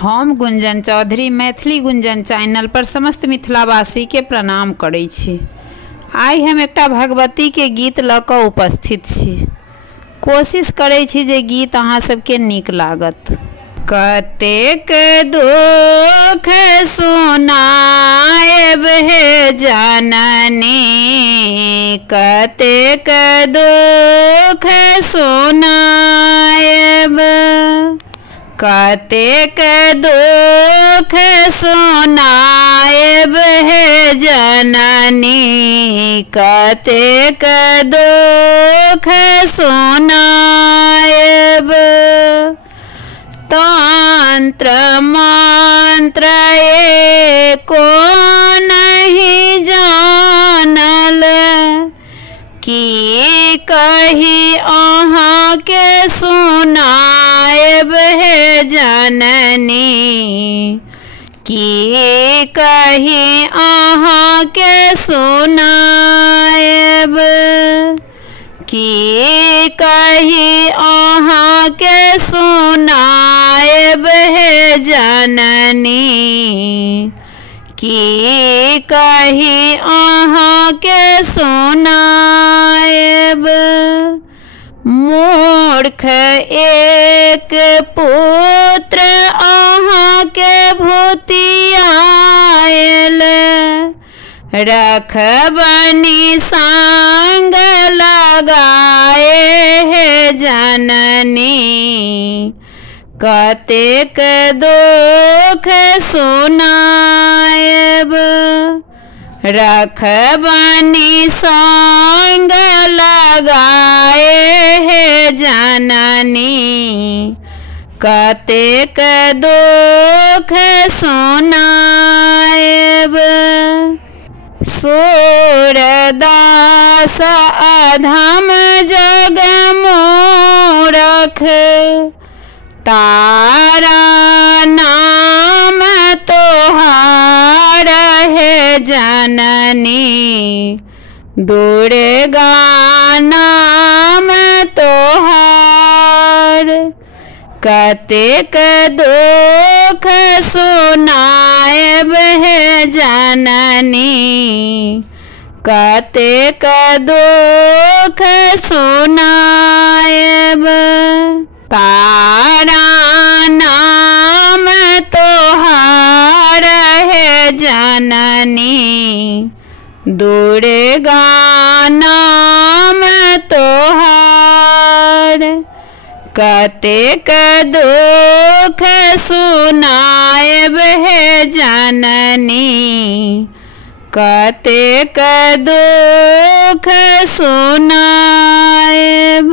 हम गुंजन चौधरी मैथिली गुंजन चैनल पर समस्त मिथिलावासी के प्रणाम करै छी। आइ हम एकटा भगवती के गीत ल क उपस्थित छी। कोशिश करै छी जे गीत अहाँ सबके नीक लागत। कतेक दुख सुनाएब हे जननी, कतेक दुख सुनाएब, कतेक दुख सुनाएब हे जननी, कतेक दुख सुनाएब। तंत्र मंत्र एको नहीं जानल, की कही अहाँ के सुनाएब हे जननी, की कही अहाँ के सुनाएब, की कही अहाँ के सुनाएब हे जननी, की कही अहाँ के सुनाएब। मूर्ख एक पुत्र अहाँ के भूतियाएल, रखबनी संग लगाए हे जननी, कतेक दुख सुनाएब, रखबनी संग लगाए हे जननी, कतेक दुख सुनाएब। सूरदास अधम जग मूरख, तारा नाम तोहार है जननी, दुर्गा नाम तोहार, कतेक दुख सुनाएब हे जननी, कतेक दुख सुनाएब। तारा नाम तोहार है जननी, दुर्गा नाम तोहार, कतेक दुख सुनाएब हे जननी, कतेक दुख सुनाएब।